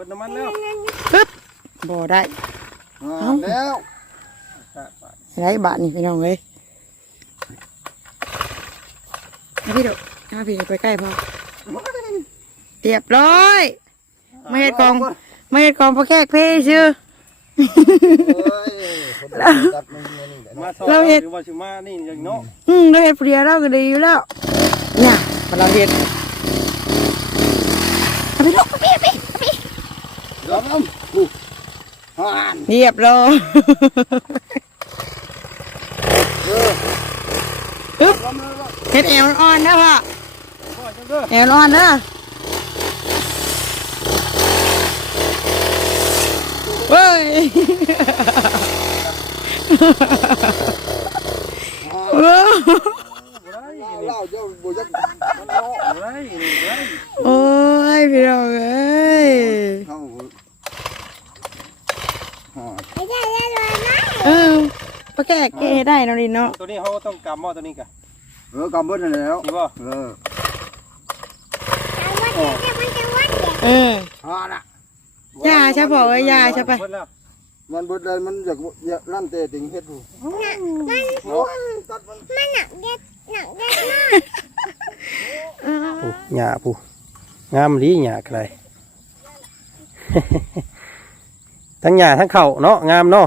ปิดน้ำมันแล้วปึ๊บบ่ได้อ่าแล้วไรบาทนี่พี่น้องเลยเอาพี่ดูเอาพี่ไปใกล้พอเรียบร้อยไม่เห็ดกองไม่เห็ดกองพอแค่เพชื่อเอ้ยคนจัดมันเงี้ยนี่แหละมาสอบเราเฮ็ดหรือว่าสิมานี่อย่างเนาะอืมเราเห็ดเปรียเราก็ดีอยู่แล้วเนี่ยพอเราเห็ดเอาไปลูกเอาไปเอาไปเอาไป เดี๋ยวน้ำอู้ห่านเรียบร้อยเออปึ๊บล้มแล้วล้มเห็ดแอวอ่อนนะพ่อพ่อจังเด้อแอวอ่อนนะเฮ้ยเออบ่ได้เล่านี่เล่าเจ้าบุยักมันเนาะบ่ได้นี่บ่ได้โอ้ยพี่น้องเอ้ย เข้าห่าน เออปลา แก่เกได้เนาะดิเนาะตัวนี้เขาต้องกำบ่ตัวนี้กะเออกำเบิ้ลนั่นแล้วนี่บ่เออเออห่านอะยาใช่ปะเอ้ยยาใช่ปะเบิดแล้วมันเบิ้ลเลยมันอยากอยากนั่นเตะติงเฮ็ดหูเนาะตัดมันผู้หญ้าผู้งามดีหญ้าใครทั้งหญ้าทั้งเข้าเนาะงามเนาะ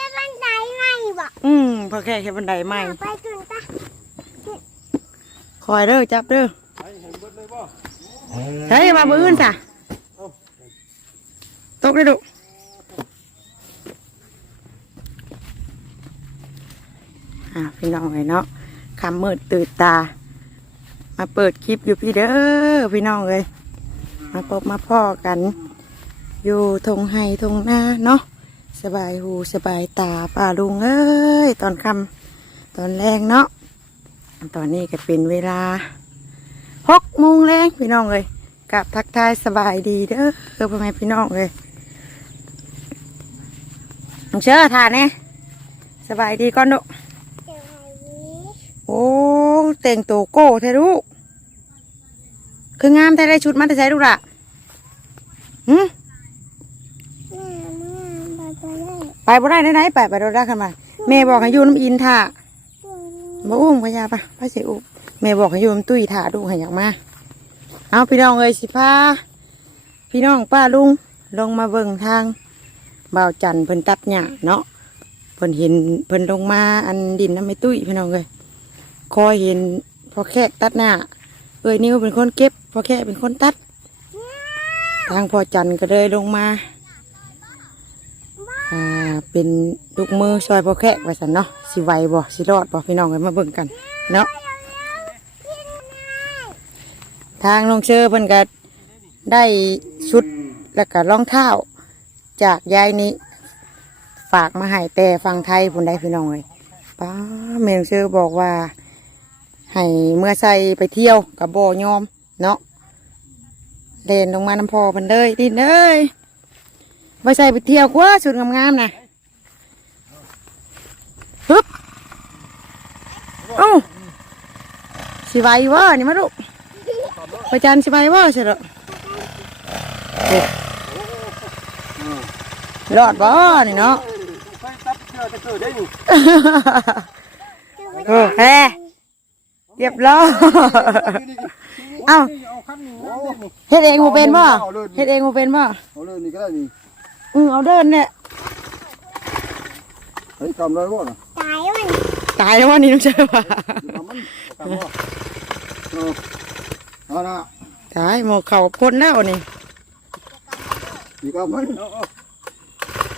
อืมพอแค่แค่บันไดใหม่ ไปจุนตาคอยเด้อจับเด้อไปเห็นเบิดเลยบ่ใช่มาบื้นจ้ะตกได้ดุอ่าพี่น้องไอ้เนาะคำมืดตื่นตา มาเปิดคลิปอยู่พี่เด้อพี่น้องเลยมาพบมาพ่อกัน อยู่ทงไฮทงหน้าเนาะ สบายหูสบายตาป่าลุงเอ้ย ตอนคำตอนแรงเนาะตอนนี้ก็เป็นเวลาหกโมงแรงพี่น้องเลยกับทักทายสบายดีเด้อเออพ่อแม่พี่น้องเลยน้องเชื่อทานเนี่ยสบายดีก่อนดุเดี๋ยวไอ้วิโอ้แต่งตัวโก้แท้ลูกคืองามแท้ได้ชุดมาแต่ใช้ลูกละหืม แม่แม่ ไปไปได้ไปบ่ได้ได้ไหนไปไปโดนได้ขึ้นมาแม่บอกให้อยู่น้ำอินท่าบ่อุ้มพยาปะไปเสียอุ้มแม่บอกให้อยู่น้ำตุ้ยท่าดูให้อยากมาเอาพี่น้องเอ้ยสิพาพี่น้องป้าลุงลงมาเบิ่งทางบ่าวจันทร์เพิ่นตัดหญ้าเนาะเพิ่นเห็นเพิ่นลงมาอันดินน้ำไม่ตุ้ยพี่น้องเอ้ยคอยเห็นพอแขกตัดหน้าเอ้ยนิ้วเป็นคนเก็บพอแขกเป็นคนตัด ทางพอจันทร์ก็เลยลงมาอ่า เป็นลูกมือซอยพอแคะไว้สันเนาะสิไหวบ่สิรอดบ่พี่น้องกันมาเบิ่งกันเนาะทางลงเชอเพิ่นก็ได้ชุดแล้วก็รองเท้าจากยายนี้ ฝากมาให้แต่ฟังไทยพุ่นได้พี่น้องเลยป้าแม่ลงเชอบอกว่า ให้เมื่อใส่ไปเที่ยวกับโบยอมเนาะเดินลงมาน้ำพอเพิ่นเลยดินเอ้ยไปใส่ไปเที่ยวกว่าสุดงามๆนะ ปึ๊บเอ้าสิไหววะนี่มาดูไประจันสิไหววะเสร็จแล้วรอดบ่นี่เนาะเชือกจะเกิดได้นี่โอ้แฮ่เรียบร้อยเอ้าเฮ็ดเองบ่เป็นบ่เฮ็ดเองบ่เป็นบ่เอาเลยนี่ก็ได้นี่อือเอาเดินเนี่ย ฮ้ยกำเลยบ่น่ะตายมันตายแล้ววันนี้ต้องเจอว่ะกำมันกำบ่เออเอาละตายหมอเข่าพ้นแล้วนี่นี่กำมันเอาเอา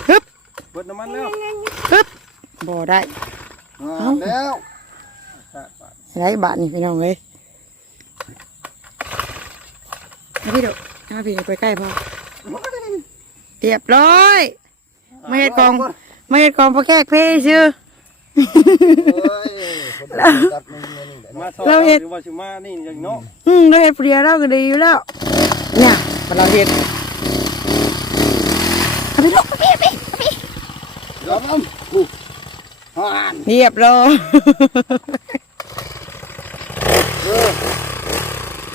ฮึบเบิดน้ำมันแล้วฮึบบ่ได้อ่าแล้วไรบาทนี่พี่น้องเลยเอาพี่ดูเอาพี่ไปใกล้พอเรียบร้อย ไม่เห็ดกองไม่เห็ดของพ่อแขกเพ่ชื่อเอ้ยคนตัดมันเนี่ยนี่แหละมาสอนเราเฮ็ดหรือว่าสิมานี่อย่างเนาะอืมเราเห็ดเปรียเราก็ดีอยู่แล้ว เนี่ยมันเราเห็ดเอาไปลูกพี่พี่พี่ยอมมั้งกูฮานเรียบร้อยเออ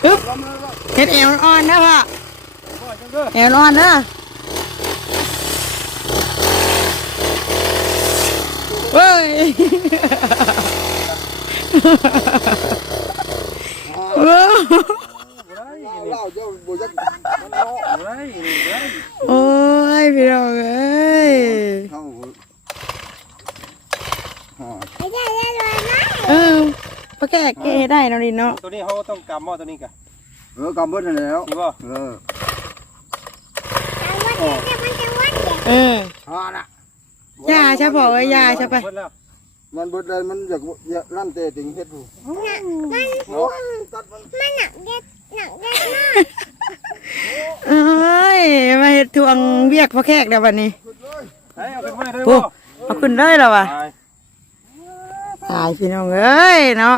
ปึ๊บยอมแล้วเห็ดแอวอ่อนๆนะพ่อพ่อจังเด้อแอวอ่อนนะ เฮ้ยเออบ่ได้นี่เล่าเจ้าบุยักมันเนาะบ่ได้นี่บ่ได้โอ้ยพี่น้องเอ้ยเข้าฮานไม่ได้เลยนะเออพแกเกได้เนาะดิเนาะตัวนี้เขาต้องกำหม้อตัวนี้กะเออกำเบิดนั่นแล้วนี่บ่เออแต่ว่าเดี๋ยวมันจะวัดเดี๋ยเออฮาน่ะ ยาใช่ป่ะเอ้ยยาใช่ปะเบิดแล้วมันเบิดเลยมันอยากอยากลั่นเตะติงเฮ็ดหูน่ะมันเนาะตัดมันมันหนักเด็ดหนักเด็ดมากเอ้ยมาเฮ็ดทวงเวียกพ่อแขกเดี๋ยววันนี้เฮ้ยเอาขึ้นมาเลยปุ๊บ่บเอาขึ้นได้แล้ววะตายตายพี่น้องเอ้ยเนาะ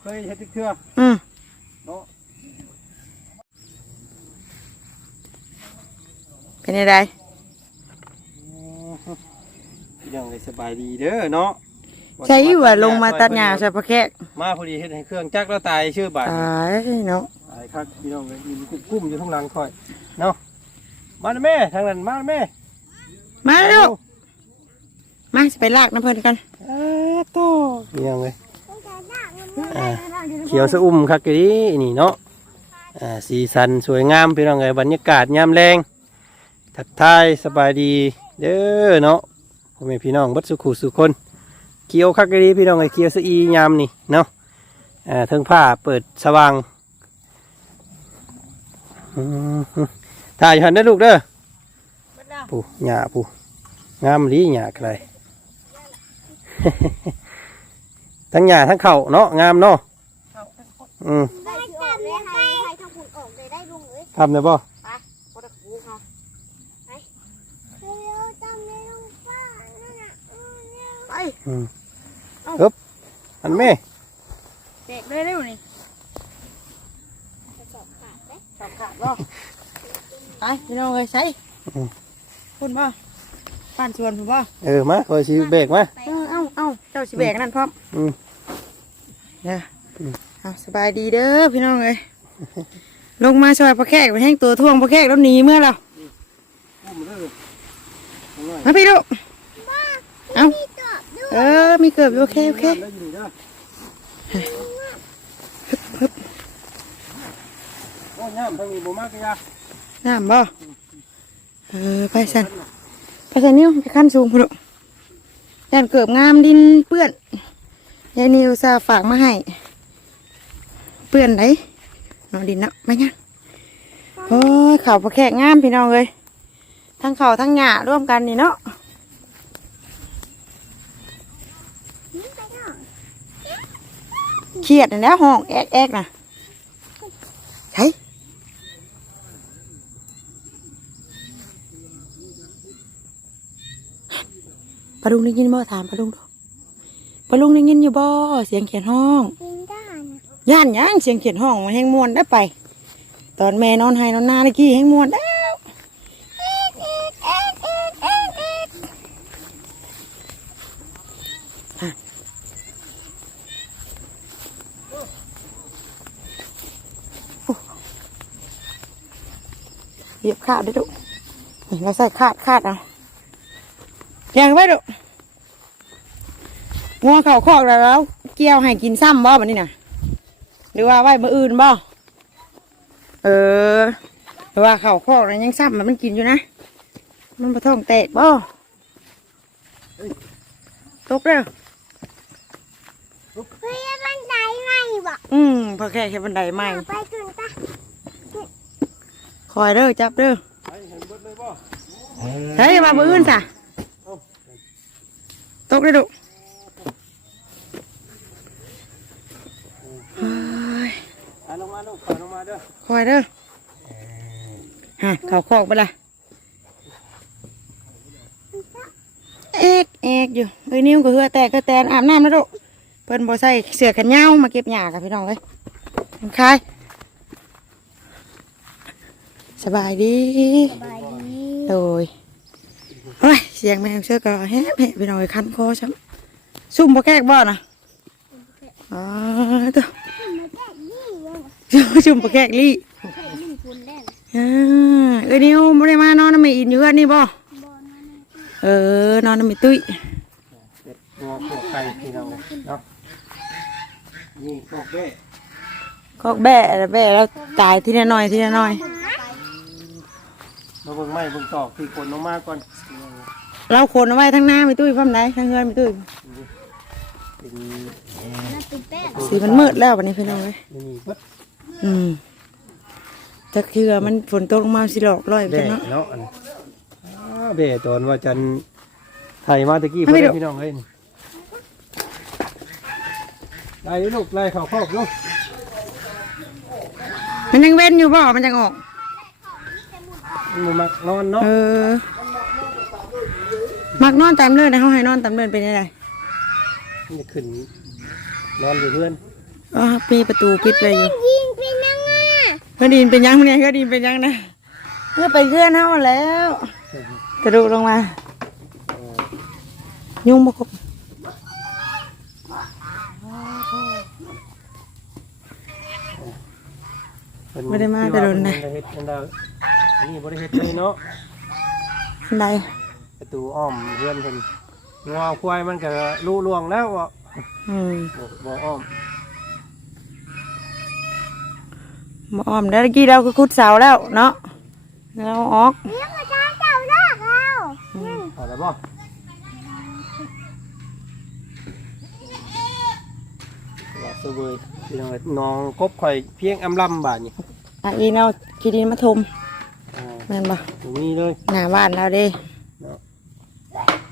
เคยเฮ็ดเทื่ออืมเนาะเป็นยังไง ยังไงสบายดีเด้อเนาะใช่ว่าลงมาตัดหญ้าใช่พ่อแขกมาพอดีเฮ็ดให้เครื่องจักรแล้วตายชื่อบาดตายเนาะตายครับพี่น้องเลยมีกุ้มอยู่ข้างหลังคอยเนาะมาแม่ทางนั้นมาแม่มาลูกมาสิไปลากน้ำเพลินกันเอ้โตยังเลยอ่าเขียวสะอุ่มคักกะดีนี่เนาะอ่าสีสันสวยงามพี่น้องเลยบรรยากาศยามแรงทักทายสบายดีเด้อเนาะ พ่อแม่พี่น้องเบัดสุขุสุคนเขียวคักกะดีพี่น้องเลยเขียวสะอียามนี่เนาะอ่าเทิงผ้าเปิดสว่างอืมถ่ายอยู่หันได้อลูกเด้อปูหญ้าปูงามดีหญ้าใครทั้งหญ้าทั้งเข่าเนาะงามเนาะอืมได้จับเลยให้ให้ทางคุณออกเลยได้ลุงเอ้ยทำได้ป่เร็วจำเลยลุงป้านั่นน่ะอืม เร็วไปอันแม่เด็กเลยเร็วนี่จะสอบขาดไหมสอบขาดบ่ไปพี่น้องเอ้ยใส่คุณบ่ป้านชวนผมบ่เออมาคอยชีเบรกมาเอ้าเอ้าเอ้าเจ้าสิแบกนั่นพร้อมอืมเด้ออเอาสบายดีเด้อพี่น้องเอ้ยลงมาช่วยพ่อแขกไปแห้งตัวท่วงพ่อแขกแล้วหนีเมื่อเรามาพี่ลูกเอา มีตอบด้วย เออ มีเกือบอยู่โอเคโอเคโอ้ย่ามทางนี้บ่มากกะยาน้ำบ่เออไปสันไปสันนิ้วไปขั้นสูงพุ่นลูกยันเกือบงามดินเปื้อนยายนิวซาห์ฝากมาให้ เปื้อนไหนนอนดินเนาะไม่งั้นโอ้ยข่าวพอแขกงามพี่น้องเลยทั้งเข่าวทั้งหญ้าร่วมกันนี่เนาะ เครียดนะห้องแอกแอกนะใช่ปลาลุงได้ยินบ่ถามปลาลุงดูปลาลุงได้ยินอยู่บ่เสียงเขียนห้องกินได้นะย่านหยังเสียงเขียนห้องมันแห้งมวนได้ไป ตอนแม่นอนให้นอนนาตะกี้แห้งมวนแล้วเหยียบ ขาดได้ดุนี่เราใส่ขาดขาดเอาอย่างไว้ดุงัวเข่าคอกแล้ว เกี่ยวให้กินซ้ำบ่บันนี้น่ะหรือว่าไว้มืออื่นบ่เออหรือว่าเข่าคอกนั้นยังซ้ำมันมันกินอยู่นะ มันมาท้องแตกบ่ตกแล้วเฮ้ยบันไดไงบอกอืมพอแค่แค่บันไดใหม่ไปจุนตาค อยเด้อจับเด้อเห็นเบิดเลยบ่ใช่มามืออื่นจ้ะตกเลยดุเฮ้ยอ่งมาลูกปล่อยลงมาเด้อคอยเด้อฮะเขาคอกไปละกอยู่เอ้ยนิ้วก็เหือแตกก็แตนอาบน้ำแล้วลูกเพิ่นบ่ใส่เสื้อกันยามาเก็บหญ้ากับพี่น้องเลยคลาย สบายดีสบายดีโดยโอ้ยเสียงแมวเชื่อก็แฮะแฮะพี่น้องเอ้ยคันคอช้ำซุ่มบ่แกกบ่นะอ๋อตัวมาแก้ยี่ยังซุ่มบ่แกกลี่แค่นึ่งคุณได้อ่าเอ้ยนิวบ่ได้มานอนน้ำไม่อินอยู่เฮือนนี่บ่บอลนั่นเออนอนน้ำไม่ตุ้ยเป็ดงัวพวกไก่พี่น้องเลยเนาะนี่พวกเบ้กอกแบะแบะแล้วตายทีละหน่อยทีละหน่อย มาเบิ่งไม้เบิ่งตอกที่คนลงมาก่อนเราคนเอาไว้ทั้งหน้าไม่ตุ้ยพร้อมไหนทั้งเฮือนไม่ตุ้ยเป็นนั่นเป็นแป้งสีมันมืดแล้ววันนี้พี่น้องเอ้ยนี่เบิดอืมจะคือมันฝนตกลงมาสิหลอกลอยไปเบ้เนาะเนาะอันนี้อ้าเบ้ตอนว่าจันไทยมาตะกี้เอาเพื่ไปอนดูพี่น้องเอ้ยนี่ไล่ลูกไล่เขาครอบลูกมันยังเว้นอยู่บ่มันจะออกมัน บ่มักนอนเนาะเออ มักนอนตามเลื่อนนะเขาให้นอนตามเลื่อนเป็นยังไงมันจะขึ้นนอนอยู่เพื่อนอ๋อมีประตูปิดไว้อยู่ยิงเป็นยังไงก็ดินเป็นยังเนี่ยก็ดินเป็นยังนะเมื่อไปเลื่อนเขาแล้วกระดูกลงมา ยุ่งบ่ครบเพิ่นไม่ได้มาแต่โดนนะเพิ่นได้เฮ็ด อันใดอันนี้บ่ได้เฮ็ดเลยเนาะอันใดประตูอ้อมเพื่อนเพิ่นงอควายมันก็รู้ล่วงแล้วอะอืมบ่บ่อ้อมบ่อ้อมแล้วเมื่อกี้เราก็คุดเสาแล้วเนาะเราออกเลี้ยงมาจ้าเจ้าลากเราเอาแล้วบ่ว่าเสวยพี่น้องเอ้ยน้องกบข่อยเพียงอำลำบาดนี่อะอีเอาขี้ดินมาถมอ่า แม่นบ่ตรงนี้เลยหน้าบ้านเราเด้เนาะ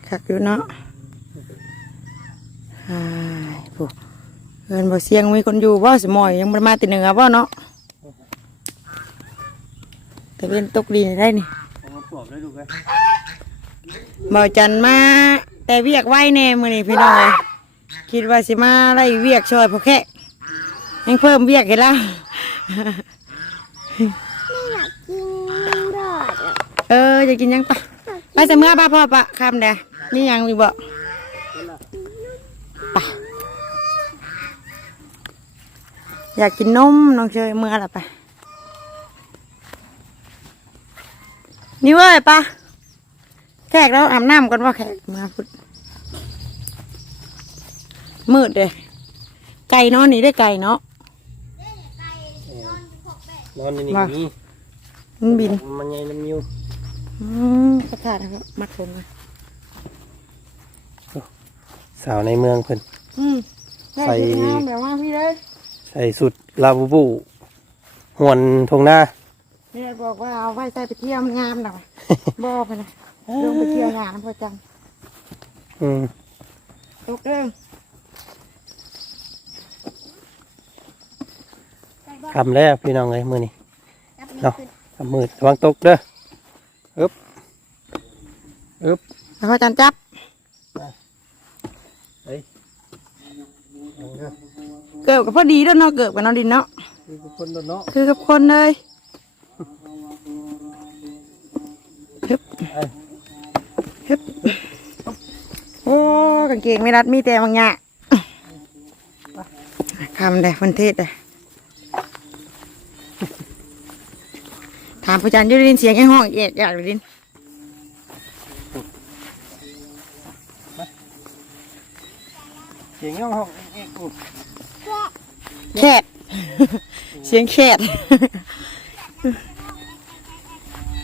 คักอยู่เนาะอ้ายผู้เอินบ่เสียงมีคนอยู่บ่สมอยยังบ่ได้มาติเหนือบ่เนาะแต่เป็นตกดินได้นี่เอามาปลอบได้ดูกันบ่จันมา แต่เวียกไว้แน่มื้อนี้พี่น้องเอ้ยคิดว่าสิมาไล่เวียกช่วยพ่อแค่ยังเพิ่มเวียกให้แล้ว ไม่อยากกินรอดอะ เออจะกินยังปะไปแต่เมื่อป้าพ่อปะคำเด้นี่ยังมีบ่ปะอยากกินนมน้องเชยเมื่อละปะนี่เว้ยปะแขกเราอาบน้ำกันว่าแขกมาพุดมืดเลยไก่นอนนี่ได้ไก่เนาะนอนในนี่ว่านี่มันบิน มันใหญ่มันอยู่ อืมประกาศนะครับมัดผมเลยสาวในเมืองเพิ่น อืมได้ใส่ที่น้ำแบบว่าพี่เลยใส่สุดลาบูบูหวนทงหน้านี่บอกว่าเอาไว้ใส่ไปเที่ยวมันงามหน่อย บ่ไปนะลงไปเที่ยวงานพอจังอืมตกเด้อคำแล้วพี่น้องเลยมือนี่เนาะ คำมืดระวังตกเด้อ อึบอึบแล้วพอจันจับเฮ้ยเอาเด้อเกิบกับพอดีแล้วเนาะเกิบกับน้องดินเนาะคือทุกคนโดนเนาะคือกับคนเลยฮึบฮึบโอ้กางเกงไม่รัดมีแต่บางอย่างคำเด้คนเทศเด้ ถามพระจันทร์อยูได้ยินเสียงแค่ห้องเอกอยากได้ยินเสียงย่องห้องเอ๊ะอู้แคดเสียงแคด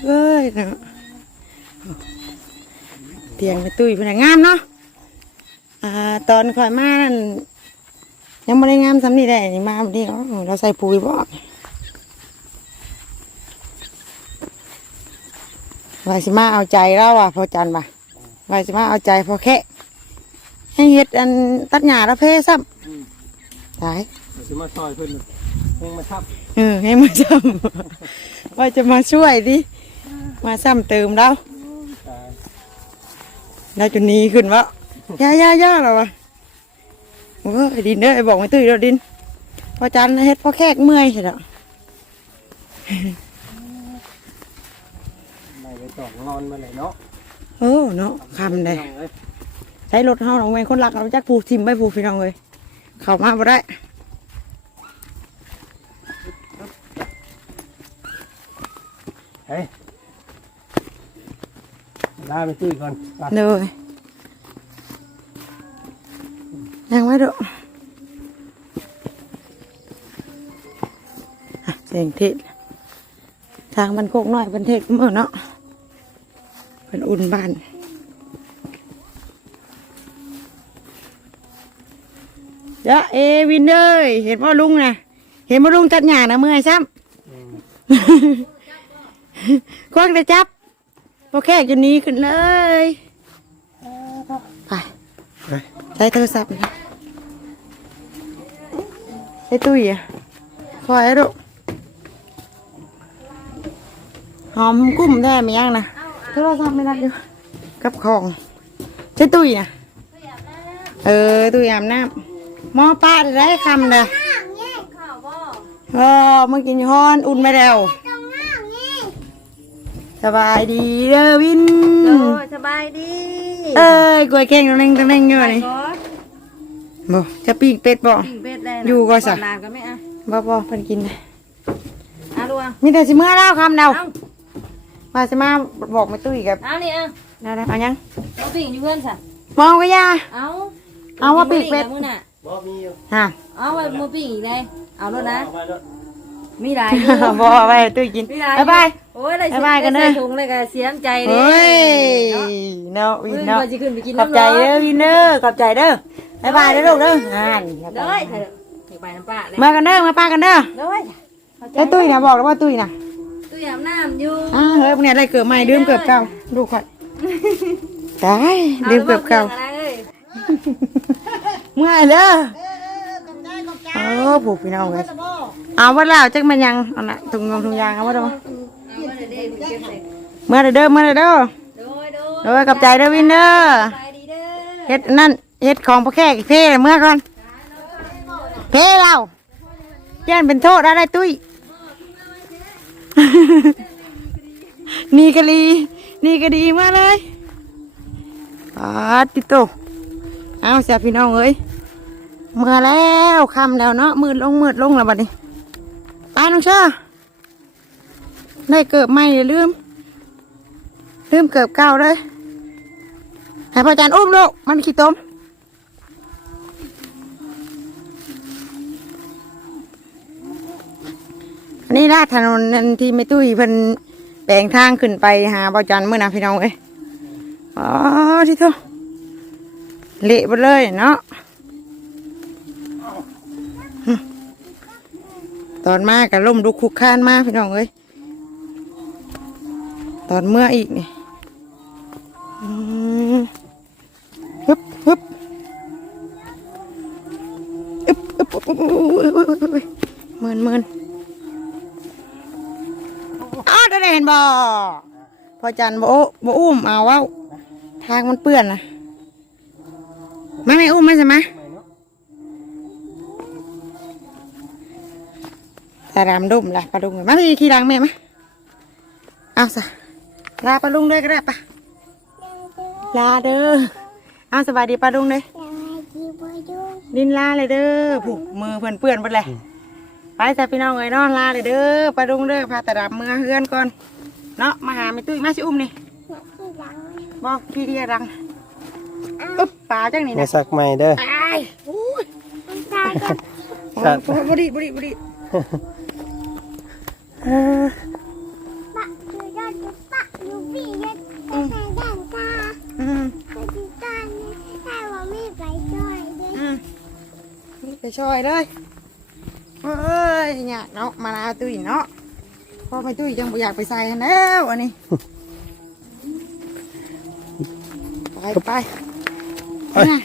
เอ้ยเนาะเตียงไปตุ้ยเป็นงามเนาะอ่าตอนคอยมานั่นยังไม่ได้งามซ้ำนี่ได้นี่มาวันนี้อ๋อเราใส่ปุ๋ยบ่ วาสิมาเอาใจเราอะพอจันป่ะวาสิมาเอาใจพอแค่ให้เฮ็ดอันตัดหญ้าแล้วเพซ้ำตายเดี๋ยวจะมาซอยเพิ่นเพิ่งมาทับเออให้มาซ้ำว่าจะมาช่วยดิมาซ้ำเติมแล้วตายเราจะหนีขึ้นวะย่าย่าย่าเหรอวะโอ้ยดินเด้อไอ้บอกไม่ตุ้ยเด้อดินพอจันเฮ็ดพอแขกเมื่อยใช่แล้วไม่ไปต่องนอนมาเลยเนาะโอ้เนาะคำเลยใช้รถเฮาหนองเวงคนรักเราจักผูทิมไปผูพี่น้องเลยเข้ามาบ่ได้เฮ้ยลาไปตื้อก่อนไปเลยยังไว้เด้ออะเสียงเทศทางบันโคกน้อยบันเทศเมื่อเนาะ เป็นอุ่นบ้านยะเอวินเอ้ยเห็นว่าลุงนะเห็นว่าลุงจัดหยานะเมื่อยซ้ำคว้างได้จับพอแขกจะหนี้ขึ้นเลยไปไปใช้โทรศัพท์นะใช้ตุ้ยอะคอยให้ดูหอมกุ้มได้ไหมยังนะ โทรศัพท์ไม่ได้อยู่กับของใช้ตุ้ยนะเออตุ้ยอาบน้ำหมอป้าได้ได้คำเด้อข้างนี่ข้าวบ่เออเมื่อกินฮ้อนอุ่นไม่แล้วตรงข้างนี่สบายดีเด้อวินโอ้ยสบายดีเอ้ยกล้วยแข้งตรงนึงตรงนึงอยู่นี่ก็บ่จะปิ้งเป็ดบ่ปิ้งเป็ดได้นะอยู่ก่อนซะนานก็ไม่เอาบ่บ่เพิ่นกินนะเอาลูกเอามีแต่สิเมื่อแล้วคำเดาเอา มาสิมาบอกไม่ตุ้ยกับเอานี่เอาแล้วเอายังเอาปิ้งอยู่เพื่อนสัตว์มองก็ยาเอาเอาว่าปิ้งเป็ดมื้อน่ะบ่มีอยู่ฮะเอาไว้มือปิ้งอีกเลยเอารถนะเอาไปรถมีหลายอยู่บ่เอาไปให้ตุ้ยกินมีหลายบ๊ายบายโอ้ยได้บ๊ายบายกันเด้อใส่ถุงเลยก็เสียน้ำใจเด้เฮ้ยเนาะเนาะวิเพิ่นนเนาะก็สิขึ้นไปกินขอบใจเด้อวินเด้อขอบใจเด้อบ๊ายบายเด้อลูกเด้ออ่านเด้อเถอะอยากไปน้ำป้าเลยมากันเด้อมาป้ากันเด้อเด้อไอ้ตุ้ยนะบอกแล้วว่าตุ้ยนะ ตู้ยอาบน้ำอยู่อ้าเฮ้ยพวกเนี้ยอะไรเกิดใหม่ลืมเกิดเก่าดูก่อนตายลืมเกิดเก่าออะไรเอ้ยเมื่อยเด้อเออผูกพี่น้องเลยเอาว่าแล้วจักมันยังเอาละถุงยงถุงยางเอาว่าเด้อเอามาเด้อเด้อเก็บใส่เมื่อเด้อเมื่อเด้อโดยโดยโดยกับใจเด้อวินเด้อสบายดีเด้อเฮ็ดนั่นเฮ็ดของพ่อแขกอีกเพ่เมื่อก่อนเพ่เราแย่นเป็นโทษอะไรตุ้ย นี่กะลีนี่ก็ดีมาเลยปาดติโต เอาเสียพี่น้องเอ้ยเมื่อแล้วคำแล้วเนาะมืดลงมืดลงแล้วบัดนี้ไปน้องเชื่อได้เกิบใหม่ลืม ลืมเกิบเก่าเลยให้พ่อจันอุ้มลูกมันขี้ต้ม นี่ลาดถนนนั่นที่ไม่ตุ้ยเพิ่นแปลงทางขึ้นไปหาบอจันเมื่อนะพี่น้องเอ้อ๋อที่เท่าเละไปเลยเนาะตอนมากกับล่มลุกคุกค้านมากพี่น้องเอ้ยตอนเมื่ออีกนี่ฮึบฮึบฮึบฮึบเมินเมิน ได้เห็นบ่พอจันบ่โอ้บ่อุ้มเอาเว้าทางมันเปื้อนนะไม่ไม่อุ้มไม่ใช่ไหมตาดำดุมล่ะปลาดุงมาพี่ขี่หลังแม่มาเอาซะลาปลาลุงเลยก็ได้ปะลาเด้อเอาสบายดีปลาดุงเลยยังไงดีบ่ดูดินลาเลยเด้อผูกมือเพื่อนเปื้อนหมดเลย ไปแต่พี่น้องเอ้ยเนาะลาเลยเด้อปลาดุงเด้อพาตาดำมือเฮือนก่อนเนาะมาหาไม่ตุ้ยมาสิอุ้มนี่นักที่หลังบอกพี่เดียดังอึ๊บปลาจังนี่มานะสักใหม่เด้อ ตายโอ้ยมันตายกับครับ โอ้ยบริบริบริเออปะอยู่ยอดอยู่ปะอยู่พี่ยอดจะแสดงตาอืมจะติดตานี่ถ้าว่าไม่ไปช่วยเด้อืมนี่ไปช่วยเลย เอ้ยเนี่ยเนาะมาลาตุ้ยเนาะพอไม่ตุ้ยจังบ่อยากไปใส่หั้นแล้วอันนี้ ไปไป ไปนะ